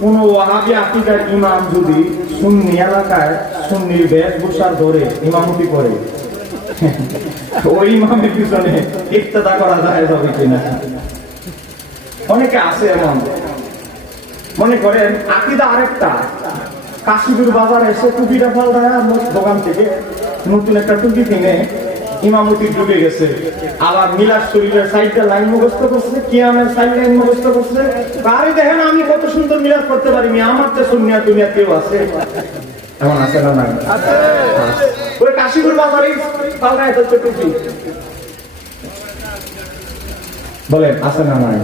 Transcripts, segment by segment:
কোন ওয়াহাবি আকীদার ইমাম যদি সুন্নি এলাকায় সুন্নির বেশভূষা ধরে ইমামতি করে, ওই ইমামের পিছনে ইক্তেদা করা যায় যাবে কিনা? অনেকে আছে এমন, মনে করেন আকীদা আরেকটা, কাশিপুর বাজার এসে টুপিটা পাল্টায় দোকান থেকে নতুন একটা টুপি কিনে ইমামতি ঢুকে গেছে, আবার মিলাদ শরীফের সাইডটা লাইন মুখস্থ করছে, কিয়ামের সাইড লাইন মুখস্থ করছে। আরে দেখেন আমি কত সুন্দর মিলাদ করতে পারি, আমার তো সুন্নিয়া দুনিয়া কেউ আছে? এমন আছে না? নাই ওই কাশিপুর বাজারে পাল্টায় তো টুপি, বলেন আছে না? নাই।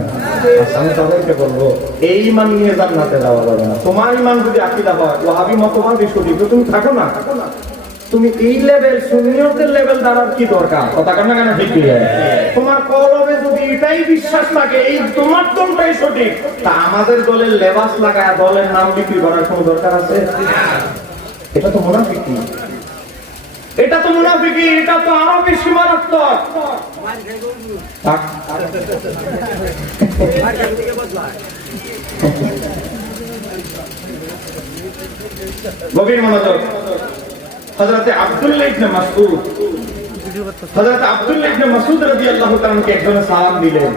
আমি তাদেরকে বলবো এই ইমান নিয়ে জান্নাতে যাওয়া যাবে না। তোমার ইমান যদি আকীদা হয় ওয়াহাবি মতবাদী সঠিক, তুমি থাকো না, তুমি এই লেভেল সুন্নিয়তের লেভেল দ্বারা কি দরকার? কথা কেন কেন ঠিক হয়ে তোমার কলবে যদি এটাই বিশ্বাস থাকে এই তোমার দলটাই সঠিক, তা আমাদের দলের লেবাস লাগায় দলের নাম বিক্রি করার কোন দরকার আছে? এটা তো মুনাফিকি, এটা তো মুনাফিকি, এটা তো আরো বেশি মারাত্মক। গভীর মনোযোগ। হযরত আব্দুল্লাহ ইবনে মাসউদ রাদিয়াল্লাহু তাআলা কে একজন সালাম দিলেন।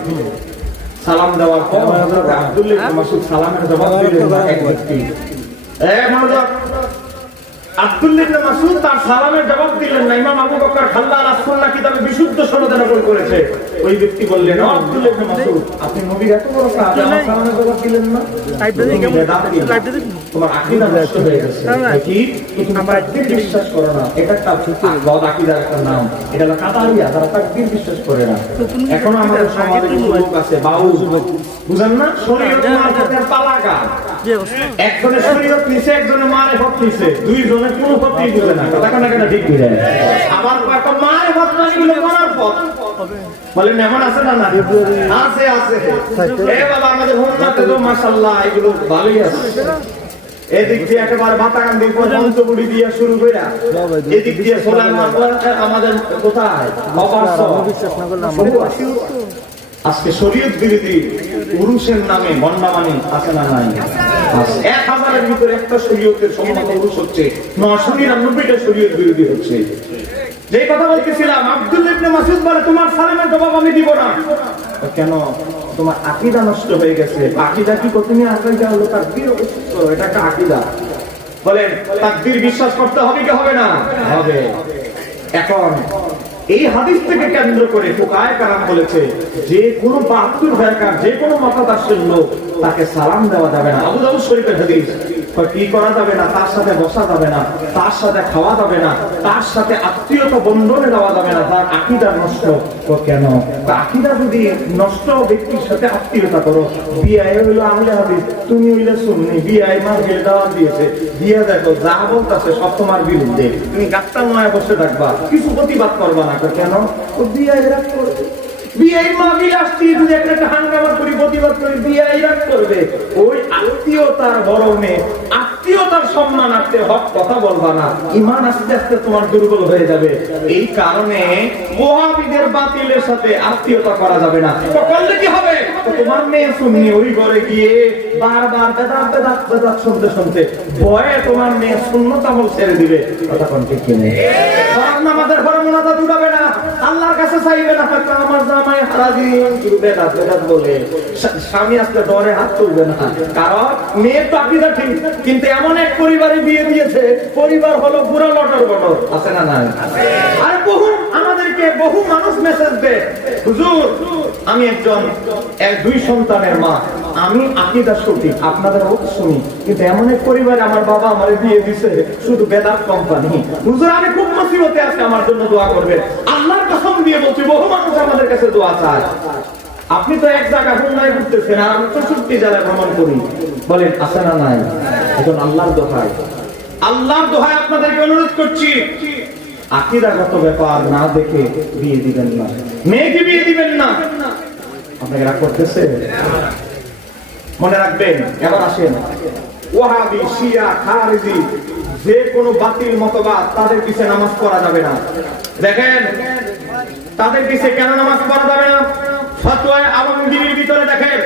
সালাম দেওয়ার পর হযরত আব্দুল্লাহ ইবনে মাসউদ সালামের জবাব দিলেন না এক ব্যক্তি। মনোযোগ। আব্দুল্লাহ ইবনে মাসউদ তার সালামের জবাব দিলেন না। ইমাম আবু বকর খাল্লাল আস-সুন্নাহ কিতাবে বিশুদ্ধ সনদে নকল করেছে। ওই ব্যক্তি বললেন, ও আব্দুল্লাহ ইবনে মাসউদ, আপনি নবীর এত বড় সাহাবী, আমার সালামের জবাব দিলেন না? তোমার আকীদা নষ্ট হয়ে গেছে। কি তুমি তাকদীর বিশ্বাস করো না? এটা একটা বদ আকীদার একটা নাম, এটা হলো কাদারিয়া, যারা তাকদীর বিশ্বাস করে না। এখন আমাদের সমাজে কিছু লোক আছে বাউল, বুঝেন না? শরীয়ত মারফতের তালাকা, একজনের শরীয়ত নিছে, একজনের মারেফত নিছে, দুইজনের কোনো পথই বুঝে না। কথা কেন কেন ঠিক বুঝে না? আবার একটা মারেফত না নিলে মারফত বলেন, এমন আছে না? না আছে, আছে। এ বাবা আমাদের হোমনাতে তো মাশাআল্লাহ এগুলো ভালোই আছে। এদিক দিয়ে একেবারে বাতাকান্দির পর মঞ্চগুড়ি দিয়ে শুরু করে এদিক দিয়ে সোলাইমান আমাদের কোথায় আজকে শরীয়ত বিরোধী পুরুষের নামে বন্ডামানি আছে না? নাই। 1000-এর ভিতরে একটা শরীয়তের সম্মত পুরুষ হচ্ছে, 999টা শরীয়ত বিরোধী হচ্ছে। যে কথা বলতেছিলাম, আব্দুল্লাহ ইবনে মাসউদ বলে, তোমার সালামের জবাব আমি দিব না। কেন? তোমার আকীদা নষ্ট হয়ে গেছে। আকীদা কি? তুমি আকীদা হলো তাকদীর অবশ্যই করো, এটা একটা আকীদা। বলেন তাকদীর বিশ্বাস করতে হবে কি হবে না? হবে। এখন এই হাদিস থেকে কেন্দ্র করে ফুকায়ে কেরাম বলেছে যে কোনো 72 ফেরকার যে কোনো মতাদর্শের লোক তাকে সালাম দেওয়া যাবে না। আবু দাউদ শরীফের হাদিস। কি করা যাবে না? তার সাথে বসা যাবে না, তার সাথে খাওয়া যাবে না, তার সাথে আত্মীয়তা বন্ধনে দেওয়া যাবে না, তার আকীদা নষ্ট। কেন? আকীদা যদি নষ্ট ব্যক্তির সাথে আত্মীয়তা করো, বিয়ে হইলো আহলে হাদিস, তুমি হইলে সুন্নি, বিয়ে মাহফিলে দাওয়াত দিয়েছে, দিয়ে দেখো যা বলতেছে সব তোমার বিরুদ্ধে, তুমি গাছটা নয় বসে থাকবা, কিছু প্রতিবাদ করবা না। কেন? ও বিয়ে রাগ করবে, বিয়ে মাহফিল আসছি যদি একটা হাঙ্গামা করি, প্রতিবাদ করি, বিয়ে রাগ করবে। ওই আত্মীয়তার বরণে আত্মীয়তার সম্মানার্থে হক কথা বলবা না, ঈমান আস্তে আস্তে তোমার দুর্বল হয়ে যাবে। এই কারণে ওয়াহাবীদের বাতিলের সাথে আত্মীয়তা করা যাবে না। তো করলে কি হবে? তোমার মেয়ে সুন্নি, ওই ঘরে গিয়ে বারবার বেদাত শুনতে শুনতে ভয়ে তোমার মেয়ে সুন্নত আমল ছেড়ে দিবে। কথা কোন ঠিক কিনা? নামাজের ঘরে মুনাজাত উঠাবে না, আল্লাহর কাছে চাইবে না, আমার জামাই হারাদিন শুরু বেদাত বলে, স্বামী আসলে ডরে হাত তুলবে না। কারণ মেয়ের তো আকীদা ঠিক, কিন্তু এমন এক পরিবারে বিয়ে দিয়েছে, পরিবার হলো পুরো লটর বটর। আছে না? নাই। আর আমাদেরকে বহু মানুষ মেসেজ দেয়, হুজুর আমি একজন 2 সন্তানের মা, আমি আকীদা সঠিক, আপনাদের কথা শুনি, কিন্তু এমন এক পরিবারে আমার বাবা আমারে বিয়ে দিছে, শুধু বেদাত কোম্পানি। হুজুর আমি খুব মুসিবতে আছি, আমার জন্য দোয়া করবেন। আল্লাহর কসম দিয়ে বলছি বহু মানুষ আমাদের কাছে দোয়া চায়। আপনি তো এক জায়গায় হুন্ডায় ঘুরতেছেন, আর আমি 64 জেলায় ভ্রমণ করি। বলেন আছে না? নাই। এখন আল্লাহর দোহাই আপনাদেরকে অনুরোধ করছি, আকীদাগত ব্যাপার না দেখে বিয়ে দিবেন না, মেয়েকে বিয়ে দিবেন না। আপনাকে রাগ করতেছে? মনে রাখবেন। এবার আসেন, ওয়াহাবি, শিয়া, খারিজি যে কোনো বাতিল মতবাদ, তাদের পিছনে নামাজ পড়া যাবে না। দেখেন তাদের পিছনে কেন নামাজ পড়া যাবে না? ফতোয়ায়ে আলমগীরের ভিতরে দেখেন,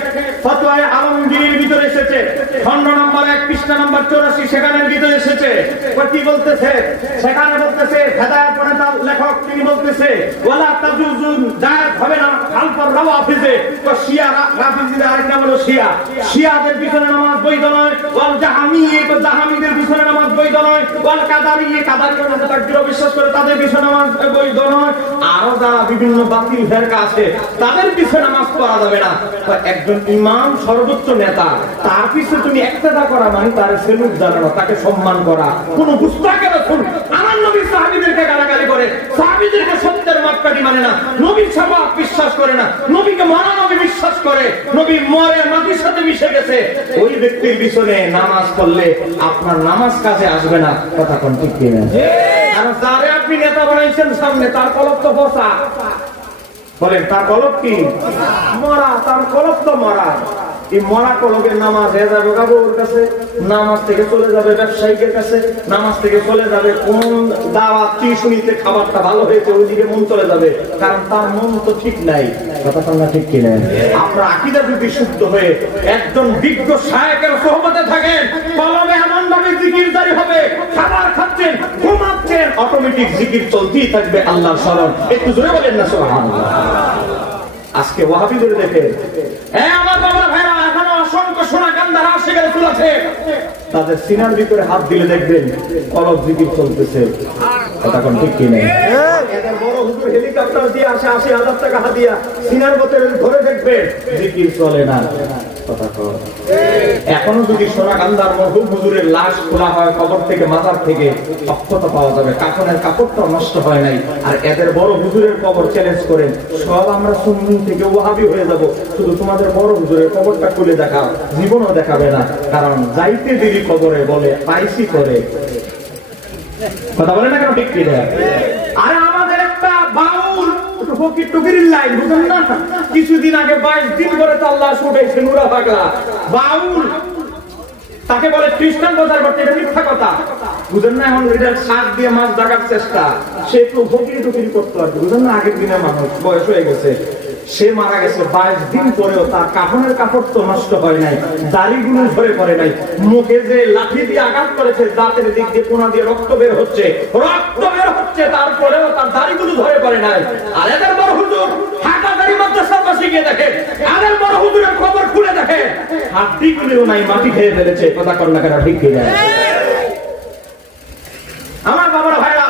ফতোয়ায়ে আলমগীরের ভিতরে এসেছে পৃষ্ঠা নাম্বার 84 সেখানের ভিতরে এসেছে। কি বলতেছে সেখানে? বলতেছে হেদায়েত প্রণেতা লেখক তিনি বলতেছে ওয়ালা তাজুজুন, জায়েজ হবে না খালফার রাওয়াফিজে। তো শিয়া রাফিজিদের আরেক নাম হলো শিয়া, শিয়াদের পিছনে নামাজ বৈধ নয়। ওয়াল জাহামিয়ে, তো জাহামিদের পিছনে নামাজ বৈধ নয়। ওয়াল কাদারিয়ে, কাদারিরা তাকদীর বিশ্বাস করে তাদের পিছনে নামাজ বৈধ নয়। আরো যারা বিভিন্ন বাতিল ফেরকা আছে তাদের পিছনে নামাজ পড়া যাবে না। তো একজন ইমাম সর্বোচ্চ নেতা, তার পিছনে তুমি ইক্তেদা করা মানে তার সেলুট জানানো, তাকে সম্মান করা। কোন গুস্তাখে রাসূল আমার নবী সাহাবীদেরকে গালাগালি করে, সাহাবীদেরকে সত্যের মাপকাঠি মানে না, নবীর শাফাত বিশ্বাস করে না, নবীকে মারা নবী বিশ্বাস করে, নবী মরে মাটির সাথে মিশে গেছে, ওই ব্যক্তির পিছনে নামাজ পড়লে আপনার নামাজ কাজে আসবে না। কথা কোন ঠিক কিনা? আর যারে আপনি নেতা বানাইছেন সামনে, তার কলব তো বসা। বলেন তার কলব কি? মরা। তার কলব তো মরা। এই মরা কলবের নামাজ হয়ে যাবে গাবুর কাছে, নামাজ থেকে চলে যাবে ব্যবসায়ীদের কাছে, নামাজ থেকে চলে যাবে কোন দাওয়াত টিউশনিতে খাবারটা ভালো হয়েছে ওইদিকে মন চলে যাবে, কারণ তার মন তো ঠিক নাই। কথা না ঠিক কিনা? আপনার আকীদা যদি শুদ্ধ হয়ে একজন বিজ্ঞ শায়েখের সোহবতে থাকেন, কলবে এমন ভাবে জিকির জারি হবে, খাবার খাচ্ছেন, ঘুমাচ্ছেন, অটোমেটিক জিকির চলতেই থাকবে, আল্লাহর স্মরণ। একটু জোরে বলেন না সুবহানাল্লাহ। আজকে ওয়াহাবিদের দেখে আমার বাবা ভাইরা এখনো অসংখ্য সোনা কান্দার আশিকের রাসূল আছে, তাদের সিনার ভিতরে হাত দিলে দেখবেন কলব জিকির চলতেছে। কথা কোন ঠিক কিনা? এদের বড় হুজুর হেলিকপ্টার দিয়ে আসে ৮০,০০০ টাকা হাদিয়া, সিনার ভিতরে ধরে দেখবেন জিকির চলে না। কথা কর। এখনো যদি সোনা কান্দার মরহুম হুজুরের লাশ খোলা হয় কবর থেকে, মাজার থেকে, অক্ষত পাওয়া যাবে, কাফনের কাপড়টা নষ্ট হয় নাই। আর এদের বড় হুজুরের কবর চ্যালেঞ্জ করেন, সব আমরা সুন্নি থেকে ওয়াহাবি হয়ে যাব, শুধু তোমাদের বড় হুজুরের কবরটা খুলে দেখাও, জীবনও দেখাবে না, কারণ যাইতে দেরি কবরে বলে পাইসি করে। কথা বলে না কেন? ঠিক কি? আর আমাদের একটা বাউল ফকির টুকির লাইন বুঝেন না, কিছুদিন আগে 22 দিন করে তো আল্লাহ শুটাইছে নুরা পাগলা বাউল, তাকে বলে খ্রিস্টান বাজার করতে, এটা মিথ্যা কথা বুঝেন না। এখন এটার শাক দিয়ে মাছ ডাকার চেষ্টা, সে একটু ফকির টুকির করতে পারবে বুঝেন না। আগের দিনের মানুষ বয়স হয়ে গেছে, সে মারা গেছে 22 দিন পরেও তার কাফনের কাপড় তো নষ্ট হয় নাই, দাড়িগুলো ঝরে পড়ে নাই, মুখে যে লাঠি দিয়ে আঘাত করেছে দাঁতের দিক দিয়ে কোনা দিয়ে রক্ত বের হচ্ছে, তারপরেও তার দাড়িগুলো ঝরে পড়ে নাই। আর এদের বড় হুজুর হাটাদারি মাদ্রাসার পাশে গিয়ে দেখে, এদের বড় হুজুরের খবর খুলে দেখে হাড্ডিগুলোও নাই, মাটি খেয়ে ফেলেছে। কথা কর না কেন? ঠিক কি না? আমার বাবার ভাইরা,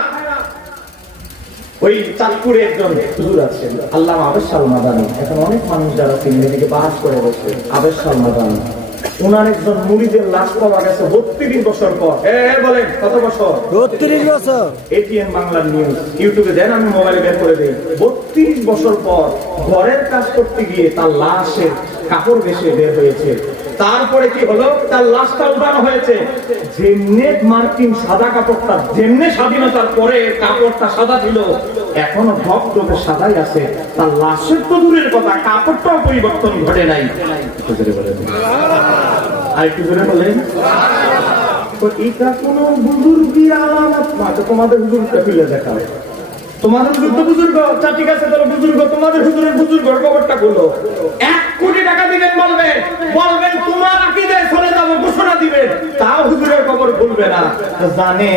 ওই চাঁদপুরে একজন হুজুর আছেন আল্লামা আবেশাল মাদানী, এখন অনেক মানুষ যারা চিনে এদিকে বাহাস করে বসে, আবেশাল মাদানী, ওনার একজন মুরিদের লাশ পাওয়া গেছে 32 বছর পর। বলেন কত বছর? 32 বছর। এটিএন বাংলার নিউজ, ইউটিউবে দেন, আমি মোবাইলে বের করে দিই। 32 বছর পর ঘরের কাজ করতে গিয়ে তার লাশের কাপড় বেশি বের হয়েছে। তারপরে কি হলো? তার লাশটা উঠানো হয়েছে, যেমনে মার্কিন সাদা কাপড়টা, যেমনে স্বাধীনতার পরে কাপড়টা সাদা ছিল, এখনো ধপধপে সাদাই আছে। তার লাশের তো দূরের কথা, কাপড়টাও পরিবর্তন ঘটে নাই। আর একটু জোরে বলেন। এটা কোন বুজুর্গির আলামত নয়। তোমাদের হুজুরটা খুলে দেখা, তোমাদের হুজুর তো বুজুর্গ, আচ্ছা ঠিক আছে তাহলে বুজুর্গ, তোমাদের হুজুরের বুজুর্গর খবরটা খুলো। 1 কোটি টাকা দিবেন, বলবেন তোমার আকীদায় চলে যাবো, ঘোষণা দিবেন, তাও হুজুরের খবর খুলবে না। জানে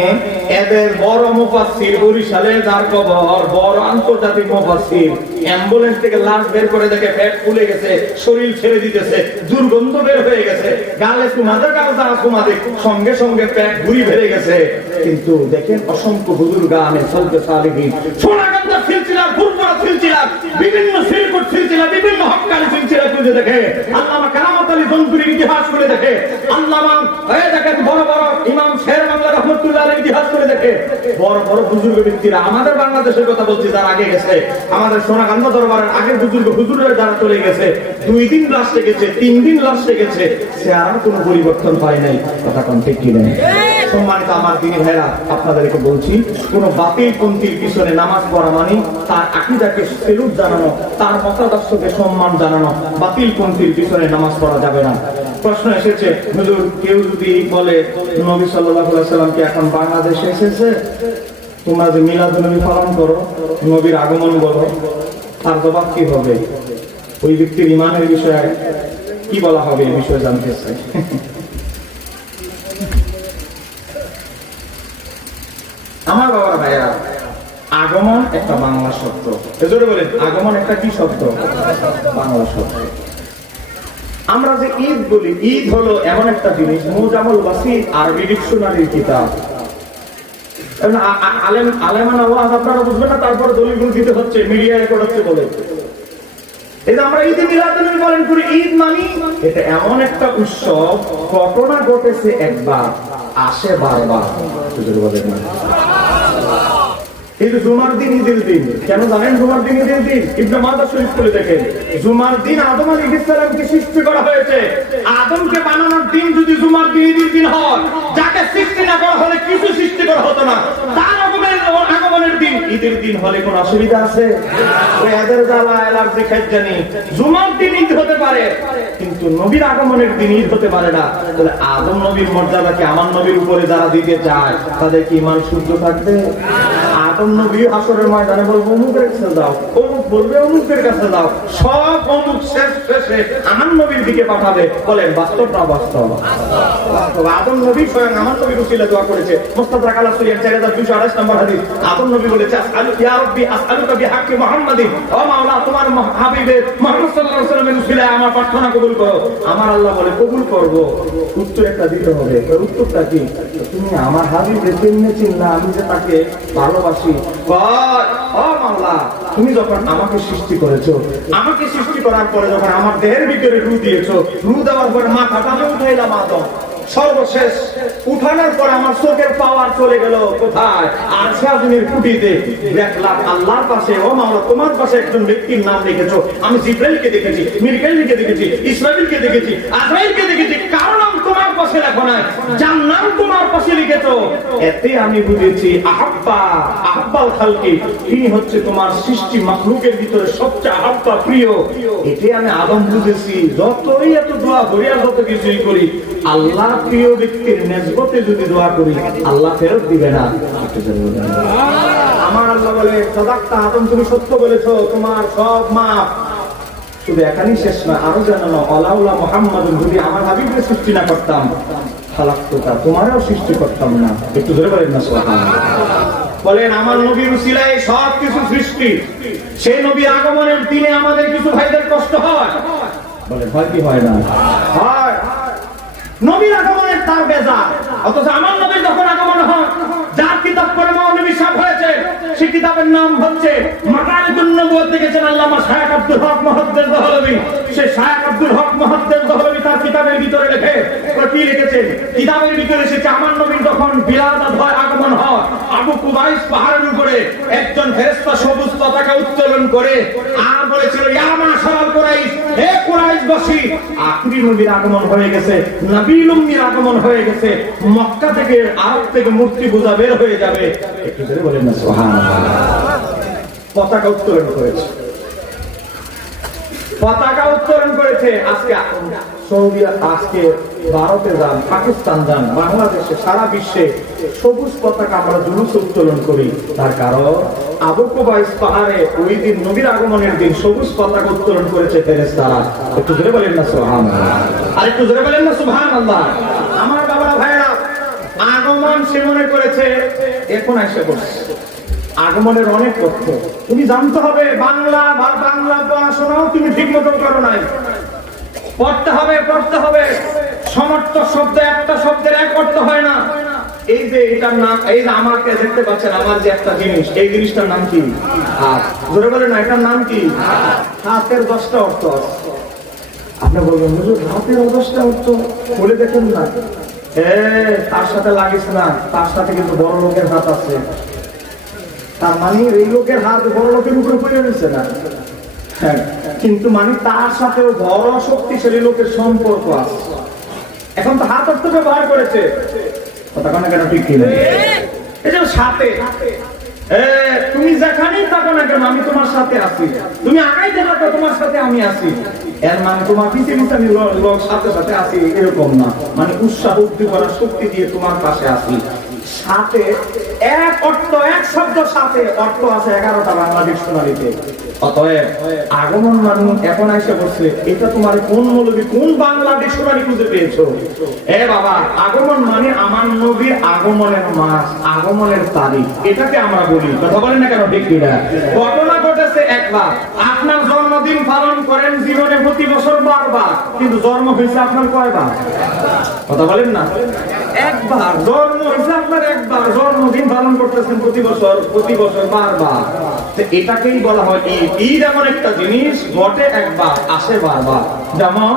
এদের বড় মুফাসসির বরিশালে যার কবর, বড় আন্তর্জাতিক মুফাসসির, অ্যাম্বুলেন্স থেকে লাশ বের করে দেখে পেট ফুলে গেছে, শরীর ছেড়ে দিতেছে, দুর্গন্ধ বের হয়ে গেছে, গালে তোমাদের সঙ্গে সঙ্গে পেট ঘুরি বেড়ে গেছে। কিন্তু দেখেন অসংখ্য হুজুর গানে চলতে সালিহীন, সোনাগান্ধা সিলসিলা, ফুরফুরা সিলসিলা, বিভিন্ন সিলকোট সিলসিলা, বিভিন্ন হক্কানি সিলসিলা খুঁজে দেখে, আল্লামা কারামত আলী জঙ্গুরির ইতিহাস করে দেখে, আল্লামা দেখেন বড় বড় ইমাম শের বাংলা রহমতুল্লাহ আলাইহির ইতিহাস করে দেখে, বড় বড় বুজুর্গ ব্যক্তিরা, আমাদের বাংলাদেশের কথা বলছি, যারা আগে গেছে, আমাদের সোনাগান্ধা দরবারের আগের বুজুর্গ হুজুরের যারা চলে গেছে, 2 দিন লাস্টে গেছে, 3 দিন লাস্টে গেছে, সে আর কোনো পরিবর্তন পায় নাই। কথা কোন ঠিক কি না? সম্মানিত আমার দিনী ভাইরা, আপনাদেরকে বলছি, কোন বাতিলপন্থীর পিছনে নামাজ পড়া মানে তার আকীদাকে সেলুট জানানো, তার মতাদর্শকে সম্মান জানানো। বাতিলপন্থীর পিছনে নামাজ পড়া যাবে না। প্রশ্ন এসেছে, হুজুর কেউ যদি বলে নবী সাল্লাল্লাহু আলাইহি ওয়াসাল্লাম কি এখন বাংলাদেশে এসেছে, তোমরা যে মিলাদুন্নবী পালন করো, নবীর আগমন বলো, তার জবাব কি হবে? ওই ব্যক্তির ঈমানের বিষয়ে কি বলা হবে, এই বিষয়ে জানতে চাই। আমার বাবার ভাইয়া, আগমন একটা বাংলা শব্দ। এজন্য বলেন আগমন একটা কি শব্দ? বাংলা শব্দ। আমরা যে ঈদ বলি, ঈদ হলো এমন একটা জিনিস, মুজামুল ওয়াসিত আরবি ডিকশনারির কিতাব। আলেমান আওয়াজ আপনারা বুঝবেন না, তারপরে দলিলগুলো দিতে হচ্ছে, মিডিয়া রেকর্ড হচ্ছে বলে। এই যে আমরা ঈদে মিলাদুন্নবী পালন করি, ঈদ মানি এটা এমন একটা উৎসব, ঘটনা ঘটেছে একবার, আসে বারবার। কিন্তু জুমার দিন ঈদের দিন, কেন জানেন জুমার দিন ঈদের দিন? ইবনে মাজাহ শরীফ খুলে দেখেন, জুমার দিন আদম আলাইহিস সালামকে সৃষ্টি করা হয়েছে। আদমকে বানানোর দিন যদি জুমার দিন ঈদের দিন হয়, যাকে সৃষ্টি না করা হলে কিছু সৃষ্টি করা হতো না, তার আগমনের দিন ঈদের দিন হলে কোন অসুবিধা আছে? এদের জ্বালা এলার্জি খাইজানি। জুমার দিন ঈদ হতে পারে, কিন্তু নবীর আগমনের দিন ঈদ হতে পারে না। তাহলে আদম নবীর মর্যাদাকে আমার নবীর উপরে যারা দিতে চায়, তাদের কি ইমান শুদ্ধ থাকবে? আদম নবী আসরের ময়দানে বলবো অমুকের কাছে যাও, অমুক বলবে অমুকের কাছে যাও, সব অমুক শেষে আমার নবীর দিকে পাঠাবে। বলেন বাস্তব না বাস্তব? আদম নবী স্বয়ং আমার নবীর উসিলায় দোয়া করেছে। মুস্তাদরাক আলা সহিহ 4228 নম্বর হাদিস। আদম নবী বলেছে, ইয়া রাব্বি আসআলুকা বিহাক্কি মুহাম্মাদিন, ও মাওলা তোমার হাবিবে মুহাম্মদ সাল্লাল্লাহু আলাইহি ওয়াসাল্লামের উসিলায় আমার প্রার্থনা কবুল করো। আমার আল্লাহ বলে কবুল করব, উত্তর একটা দিতে হবে। উত্তরটা কি? তুমি আমার হাবিবের কেমনে চিনলা আমি যে তাকে ভালোবাসি? তুমি যখন আমাকে সৃষ্টি করেছো, আমাকে সৃষ্টি করার পরে যখন আমার দেহের ভিতরে রু দিয়েছো, রু দেওয়ার পরে মাথাটা আমি উঠাইলাম আদম, সর্বশেষ উঠানোর পর আমার চোখের পাওয়ার চলে গেল কোথায়? আরশে আজিমের কুটিতে। দেখলাম আল্লাহর পাশে, ও মাওলা তোমার পাশে একজন ব্যক্তির নাম লিখেছো। আমি জিবরাইলকে দেখেছি, মিকাইলকে দেখেছি, ইসরাফিলকে দেখেছি, আজরাইলকে দেখেছি, কারণ তোমার পাশে লেখো না, যার নাম তোমার পাশে লিখেছো। এতে আমি বুঝেছি আহাব্বাল খালকি, তিনি হচ্ছে তোমার সৃষ্টি মাখলুকের ভিতরে সবচেয়ে আহাব্বা, প্রিয়। এতে আমি আদম বুঝেছি, যতই এত দোয়া করি আর যত কিছুই করি, আল্লাহ প্রিয় ব্যক্তির নেসবতে যদি দোয়া করি, আল্লাহ ফেরত দিবে না। আমার আল্লাহ বলে, সাদাক্তা আদম, তুমি সত্য বলেছো, তোমার সব মাপ। শুধু এখানেই শেষ না, আরো জানানো, আলাউলা মুহাম্মাদ, যদি আমার হাবিবকে সৃষ্টি না করতাম, খালাক্তুকা, তোমারও সৃষ্টি করতাম না। একটু ধরে বলেন না সুবহানাল্লাহ। বলেন আমার নবীর উসিলায় সব কিছু সৃষ্টি। সেই নবীর আগমনের দিনে আমাদের কিছু ভাইদের কষ্ট হয়, বলে ভয় কি হয় না? হয়। নবীর আগমনের তার বেজার, অথচ আমার নবীর যখন আগমন হয়, যার কিতাব পড়ে মৌলভী সাহেব হয়েছে, সেই কিতাবের নাম হচ্ছে মাকারিদুন নবুয়্বত, লিখেছেন আল্লামা শায়খ আব্দুল হক মুহাদ্দিস দেহলভী। সেই শায়খ আব্দুল হক মুহাদ্দিস দেহলভী তার কিতাবের ভিতরে লেখে, কি লিখেছেন? কিতাবের ভিতরে এসেছে, আমার নবীর যখন বিলাদাত হয়, আগমন হয়, আবু কুবাইস পাহাড়ের উপরে একজন ফেরেশতা সবুজ পতাকা উত্তোলন করে আর বলেছিল, ইয়া মাশারাল কুরাইশ, হে কুরাইশবাসী, আখিরি নবীর আগমন হয়ে গেছে, নবীল উম্মির আগমন হয়ে গেছে, মক্কা থেকে, আরব থেকে মূর্তি পূজা বের হয়ে যাবে। একটু জোরে বলেন না সুবহানাল্লাহ। পতাকা উত্তোলন করেছে, পতাকা উত্তোলন করেছে। আজকে সৌদি, আজকে ভারতে যান, পাকিস্তান যান, বাংলাদেশে, সারা বিশ্বে সবুজ পতাকা আমরা জুলুস উত্তোলন করি। তার কারণ আবু কুবাইস পাহাড়ে ওই দিন নবীর আগমনের দিন সবুজ পতাকা উত্তোলন করেছে ফেরেশতারা। একটু জোরে বলেন না সুবহানাল্লাহ। আর একটু জোরে বলেন না সুবহানাল্লাহ। আমার বাবারা ভাইরা, আগমন সে মনে করেছে এখন এসে বসে। আগমনের অনেক তথ্য তুমি জানতে হবে। বাংলা পড়াশোনাও তুমি ঠিক মতো করো নাই, পড়তে হবে। সমর্থক শব্দ একটা শব্দের এক অর্থ হয় না। এই যে এটার নাম, এই যে আমাকে দেখতে পাচ্ছেন, আমার যে একটা জিনিস, এই জিনিসটার নাম কি? হাত। জোরে বলে না, এটার নাম কি? হাতের 10টা অর্থ আছে। আপনি বলবেন হুজুর হাতের 10টা অর্থ বলে দেখেন না। তার সাথে লাগিস না, তার সাথে কিন্তু বড় লোকের হাত আছে। তার মানে এই লোকের হাত বড় লোকের উপরে পড়ে রয়েছে না, কিন্তু মানে তার সাথেও বড় শক্তিশালী লোকের সম্পর্ক আছে। এখন তো হাত অর্থ ব্যবহার করেছে, কথা কেন ঠিক কিনা? এই যে সাথে, তুমি যেখানেই থাকো না কেন আমি তোমার সাথে আছি, তুমি আগাইতে থাকো তোমার সাথে আমি আছি। এর মানে তোমার পিছিয়ে পিছিয়ে আমি লোক সাথে সাথে আছি এরকম না, মানে উৎসাহ উদ্দীপনার শক্তি দিয়ে তোমার পাশে আছি। সাথে এক অর্থ, এক শব্দ সাথে অর্থ আছে 11টা বাংলা ডিকশনারিতে। অতএব আগমন মানে এখন এসে বসছে, এটা তোমার কোন মৌলবী কোন বাংলাদেশ তোমার খুঁজে পেয়েছো? এ বাবা, আগমন মানে আমার নবীর আগমনের মাস, আগমনের তারিখ, এটাকে আমরা বলি। কথা বলেন না কেন? ঠিক কিনা? ঘটনা ঘটেছে একবার, আপনার জন্মদিন পালন করেন জীবনে প্রতি বছর বারবার, কিন্তু জন্ম হয়েছে আপনার কয়বার? কথা বলেন না? একবার জন্ম হয়েছে আপনার, একবার জন্মদিন পালন করতেছেন প্রতি বছর বারবার। এটাকেই বলা হয় ঈদ। ঈদ এমন একটা জিনিস ঘটে একবার, আসে বারবার। যেমন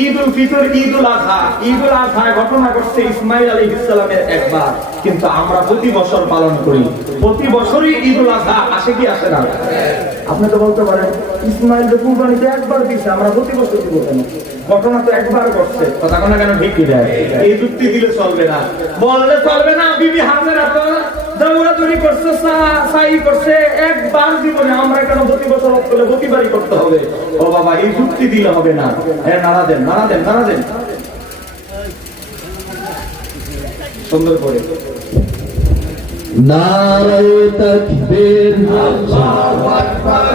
ঈদ উল ফিতর, ঈদ উল আযহা। ঈদ উল আযহায় ঘটনা ঘটছে ইসমাঈল আলাইহিস সালামের একবার, কিন্তু আমরা প্রতি বছর পালন করি। প্রতি বছরই ঈদ উল আযহা আসে কি আসে না? আপনি তো বলতে পারেন ইসমাঈল তো কুরবানিতে একবার দিছে, আমরা প্রতি বছর দিব কেন? ঘটনা তো একবার ঘটছে। কথা কোন কেন? ঠিক কি যায়? এই যুক্তি দিলে চলবে না, বললে চলবে না। বিবি হাজেরা তো দৌড়াদৌড়ি করছে, সাই করছে একবার জীবনে, আমরা কেন প্রতি বছর প্রতিবারই করতে হবে? ও বাবা, এই যুক্তি দিলে হবে না। নাড়া দেন, নাড়া দেন, নাড়া দেন সুন্দর করে। নারে তাকবীর, আল্লাহু আকবার।